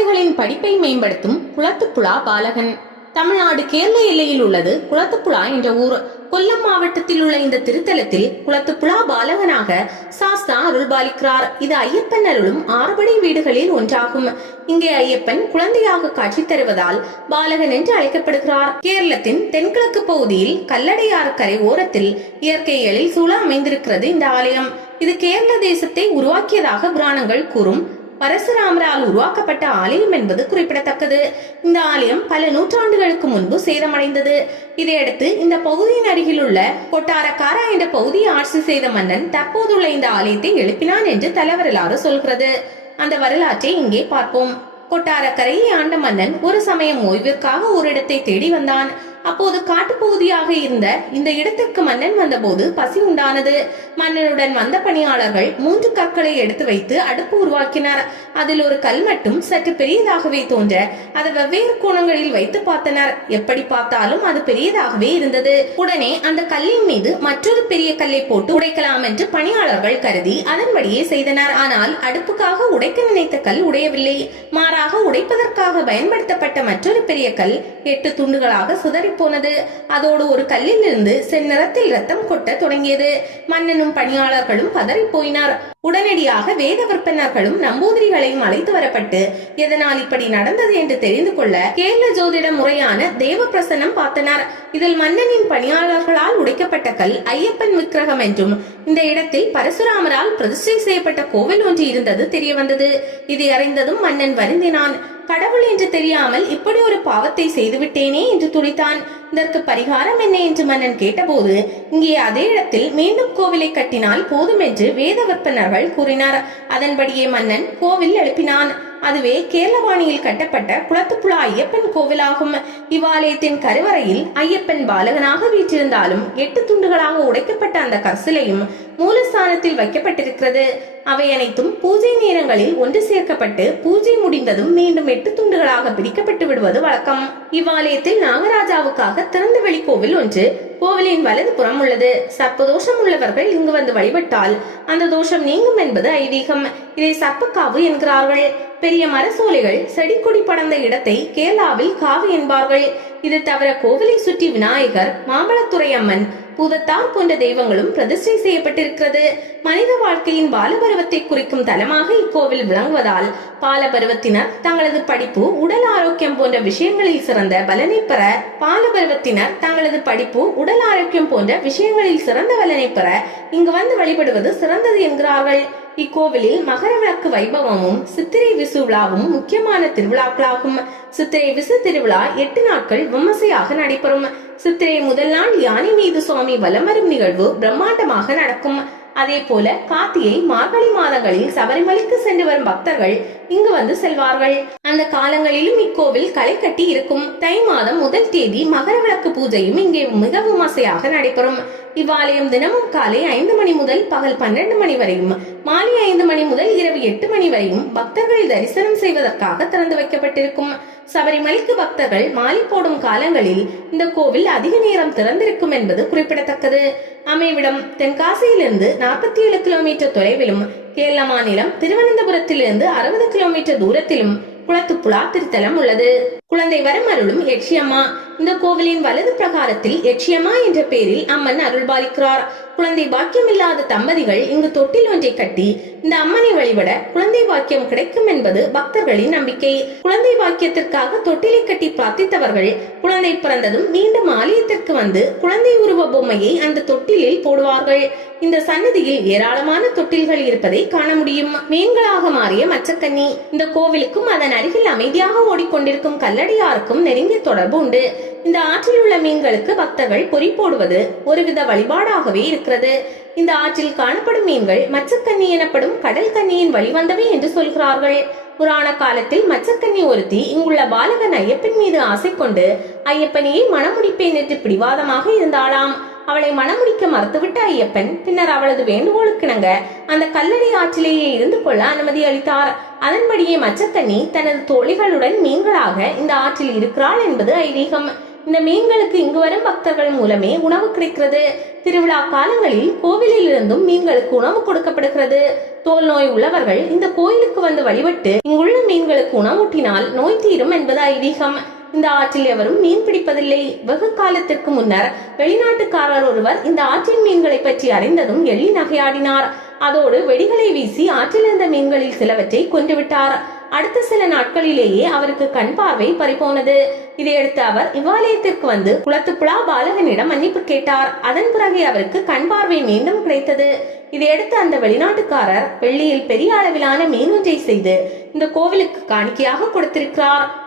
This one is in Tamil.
குழந்தைகளின் படிப்பை மேம்படுத்தும் குளத்துப்புழா பாலகன். தமிழ்நாடு கேரள எல்லையில் உள்ளது குளத்துப்புழா என்ற ஊர். கொல்லம் மாவட்டத்தில் உள்ள இந்த திருத்தலத்தில் குளத்துப்புழா பாலகனாக சாஸ்தா அருள்பாலிக்கிறார். இது ஐயப்பன் அருளும் ஆறுபடை வீடுகளில் ஒன்றாகும். இங்கே ஐயப்பன் குழந்தையாக காட்சி தருவதால் பாலகன் என்று அழைக்கப்படுகிறார். கேரளத்தின் தென்கிழக்கு பகுதியில் கல்லடையாறு கரை ஓரத்தில் இயற்கை எழில் சூழ அமைந்திருக்கிறது இந்த ஆலயம். இது கேரள தேசத்தை உருவாக்கியதாக புராணங்கள் கூறும் பரசுராமரால் உருவாக்கப்பட்ட ஆலயம் என்பது குறிப்பிடத்தக்கது. இந்த ஆலயம் பல நூற்றாண்டுகளுக்கு முன்பு சேதமடைந்தது. இதையடுத்து இந்த பகுதியின் அருகில் உள்ள கொட்டாரக்காரா என்ற பகுதியை ஆட்சி செய்த மன்னன் தற்போதுள்ள இந்த ஆலயத்தை எழுப்பினான் என்று தலவரலாறு சொல்கிறது. அந்த வரலாற்றை இங்கே பார்ப்போம். கொட்டாரக்கரையை ஆண்ட மன்னன் ஒரு சமயம் ஓய்விற்காக ஒரு இடத்தை தேடி வந்தான். அப்போது காட்டுப்பகுதியாக இருந்த இந்த இடத்திற்கு மன்னன் வந்தபோது பசி உண்டானது. மன்னனுடன் வந்த பணியாளர்கள் 3 கற்களை எடுத்து வைத்து அடுப்பு உருவாக்கினர். அதில் ஒரு கல் மட்டும் சற்று பெரியதாகவே தோன்ற அதை வெவ்வேறு கோணங்களில் வைத்து பார்த்தனர். எப்படி பார்த்தாலும் அது பெரியதாகவே இருந்தது. உடனே அந்த கல்லின் மீது மற்றொரு பெரிய கல்லை போட்டு உடைக்கலாம் என்று பணியாளர்கள் கருதி அதன்படியே செய்தனர். ஆனால் அடுப்புக்காக உடைக்க நினைத்த கல் உடையவில்லை. மாறாக உடைப்பதற்காக பயன்படுத்தப்பட்ட மற்றொரு பெரிய கல் 8 துண்டுகளாக சிதறி போனது. அதோடு ஒரு கல்லில் இருந்து செந்நிறத்தில் ரத்தம் கொட்ட தொடங்கியது. மன்னனும் பணியாளர்களும் பதறி போயினார். உடனடியாக வேத விற்பனர்களும் நம்பூதிரிகளையும் அழைத்து வரப்பட்டு எதனால் இப்படி நடந்தது என்று தெரிந்து கொள்ள கேரள ஜோதிட முறையான தேவ பிரசனம் பார்த்தனர். இதில் மன்னனின் பணியாளர்களால் உடைக்கப்பட்ட கல் ஐயப்பன் விக்கிரகம் என்றும் இந்த இடத்தில் பரசுராமரால் பிரதிஷ்டை செய்யப்பட்ட கோவில் ஒன்று இருந்தது தெரிய வந்தது. இதை அறிந்ததும் மன்னன் வருந்தினான். கடவுள் என்று தெரியாமல் இப்படி ஒரு பாவத்தை செய்துவிட்டேனே என்று துடித்தான். இதற்கு பரிகாரம் என்ன என்று மன்னன் கேட்டபோது இங்கே அதே இடத்தில் மீண்டும் கோவிலை கட்டினால் போதும் என்று வேத விற்பனர்கள் கூறினார். அதன்படியே மன்னன் கோவில் எழுப்பினான். அதுவே கேரளவாணியில் கட்டப்பட்ட குளத்துப்புழா ஐயப்பன் கோவிலாகும். இவ்வாலயத்தின் கருவறையில் ஐயப்பன் பாலகனாக வீற்றிருந்தாலும் 8 துண்டுகளாக உடைக்கப்பட்ட அந்த கற்சிலையும் மூலஸ்தானத்தில் வைக்கப்பட்டிருக்கிறது. அவை அனைத்தும் பூஜை நேரங்களில் ஒன்று சேர்க்கப்பட்டு பூஜை முடிந்ததும் மீண்டும் 8 துண்டுகளாக பிரிக்கப்பட்டு விடுவது வழக்கம். இவ்வாலயத்தில் நாகராஜாவுக்காக திறந்த வெளி கோவில் ஒன்று கோவிலின் வலது புறம் உள்ளது. சர்ப்பதோஷம் உள்ளவர்கள் இங்கு வந்து வழிபட்டால் அந்த தோஷம் நீங்கும் என்பது ஐதீகம். இதை சர்ப்பக்காவு என்கிறார்கள். பெரிய மரசோலைகள் செடி கொடி படர்ந்த இடத்தை கேரளாவில் காவு என்பார்கள். இது தவிர கோவிலை சுற்றி விநாயகர், மாம்பழத்துறை அம்மன், பூதத்தார் போன்ற தெய்வங்களும் பிரதிஷ்டை செய்யப்பட்டிருக்கிறது. மனித வாழ்க்கையின் பாலபருவத்தை குறிக்கும் தலமாக இக்கோவில் விளங்குவதால் பாலபருவத்தினர் தங்களது படிப்பு, உடல் ஆரோக்கியம் போன்ற விஷயங்களில் சிறந்த பலனை பெற இங்கு வந்து வழிபடுவது சிறந்தது என்கிறார்கள். இக்கோவிலில் மகர விளக்கு வைபவமும் சித்திரை விசு விழாவும் முக்கியமான திருவிழாக்களாகும். சித்திரை விசு திருவிழா 8 நாட்கள் விமர்சையாக நடைபெறும். சித்திரை முதல் நாள் யானை மீது சுவாமி வலம் வரும் நிகழ்வு பிரம்மாண்டமாக நடக்கும். அதே போல கார்த்திகை, மார்கழி மாதங்களில் சபரிமலைக்கு சென்று வரும் பக்தர்கள் இங்கு வந்து செல்வார்கள். அந்த காலங்களிலும் இக்கோவில் களை கட்டி இருக்கும். தை மாதம் 1 தேதி மகர விளக்கு பூஜையும் இங்கே மிக விமர்சையாக நடைபெறும். இவ்வாலயம் தினமும் காலை 5 மணி முதல் பகல் 12 மணி வரையும், மாலை 5 மணி முதல் இரவு 8 மணி வரையும் பக்தர்கள் தரிசனம் செய்வதற்காக திறந்து வைக்கப்பட்டிருக்கும். சபரிமலைக்கு பக்தர்கள் மாலை போடும் காலங்களில் இந்த கோவில் அதிக நேரம் திறந்திருக்கும் என்பது குறிப்பிடத்தக்கது. அமைவிடம் தென்காசியிலிருந்து 47 கிலோமீட்டர் தொலைவிலும், கேரள மாநிலம் திருவனந்தபுரத்திலிருந்து 60 கிலோமீட்டர் தூரத்திலும் குளத்துப்புழா திருத்தலம் உள்ளது. குழந்தை வரம் அருளும் யட்சியம்மா. இந்த கோவிலின் வலது பிரகாரத்தில் யட்சியம்மா என்ற பெயரில் அம்மன் அருள்பாலிக்கிறார். குழந்தை பாக்கியம் இல்லாத தம்பதிகள் இங்கு தொட்டில் ஒன்றை கட்டி இந்த அம்மனை வழிபட குழந்தை பாக்கியம் கிடைக்கும் என்பது பக்தர்களின் நம்பிக்கை. குழந்தை பாக்கியத்திற்காக தொட்டிலை கட்டி பிரார்த்தித்தவர்கள் குழந்தை பிறந்ததும் மீண்டும் ஆலயத்திற்கு வந்து குழந்தை உருவ பொம்மையை அந்த தொட்டிலில் போடுவார்கள். இந்த சன்னதியில் ஏராளமான தொட்டில்கள் இருப்பதை காண முடியும். மீன்களாக மாறிய மச்சக்கன்னி. இந்த கோவிலுக்கும் அதன் அருகில் அமைதியாக ஓடிக்கொண்டிருக்கும் கல்லடையாருக்கும் நெருங்கிய தொடர்பு உண்டு. இந்த ஆற்றில் உள்ள மீன்களுக்கு பக்தர்கள் பொறி போடுவது ஒருவித வழிபாடாகவே இருக்கிறது. இந்த ஆற்றில் காணப்படும் மீன்கள் மச்சக்கன்னி எனப்படும் கடல் கன்னியின் வழிவந்தவை என்று சொல்கிறார்கள். புராண காலத்தில் மச்சக்கன்னி ஒருத்தி இங்குள்ள பாலகன் ஐயப்பன் மீது ஆசை கொண்டு ஐயப்பனையே மணமுடிப்பேன் என்று பிடிவாதமாக இருந்தாளாம். அவளை மணமுடிக்க மறுத்துவிட்ட ஐயப்பன் பின்னர் அவளது வேண்டுகோளுக்கிணங்க அந்த கல்லறை ஆற்றிலேயே இருந்து கொள்ள அனுமதி அளித்தார். அதன்படியே மச்சக்கன்னி தனது தோழிகளுடன் மீன்களாக இந்த ஆற்றில் இருக்கிறாள் என்பது ஐதீகம். இந்த மீன்களுக்கு இங்கு வரும் பக்தர்கள் மூலமே உணவு கிடைக்கிறது. திருவிழா காலங்களில் கோவிலில் இருந்தும் மீன்களுக்கு உணவு கொடுக்கப்படுகிறது. தோல் நோய் உள்ளவர்கள் இந்த கோயிலுக்கு வந்து வழிபட்டு இங்குள்ள மீன்களுக்கு உணவூட்டினால் நோய் தீரும் என்பது ஐதீகம். இந்த ஆற்றில் எவரும் மீன் பிடிப்பதில்லை. வெகு காலத்திற்கு முன்னர் வெளிநாட்டுக்காரர் ஒருவர் இந்த ஆற்றின் மீன்களை பற்றி அறிந்ததும் எள்ளி நகையாடினார். அதோடு வெடிகளை வீசி ஆற்றில் இருந்த மீன்களில் சிலவற்றை கொன்றுவிட்டார். அடுத்த சில நாட்களிலேயே அவருக்கு கண் பார்வை பறிபோனது. இதையடுத்து அவர் இவ்வாலயத்திற்கு வந்து குளத்துப்புழா பாலகனிடம் மன்னிப்பு கேட்டார். அதன் பிறகு அவருக்கு கண் பார்வை மீண்டும் கிடைத்தது. இதையடுத்து அந்த வெளிநாட்டுக்காரர் வெள்ளியில் பெரிய அளவிலான மீன் ஒன்றை செய்து இந்த கோவிலுக்கு காணிக்கையாக கொடுத்திருக்கிறார்.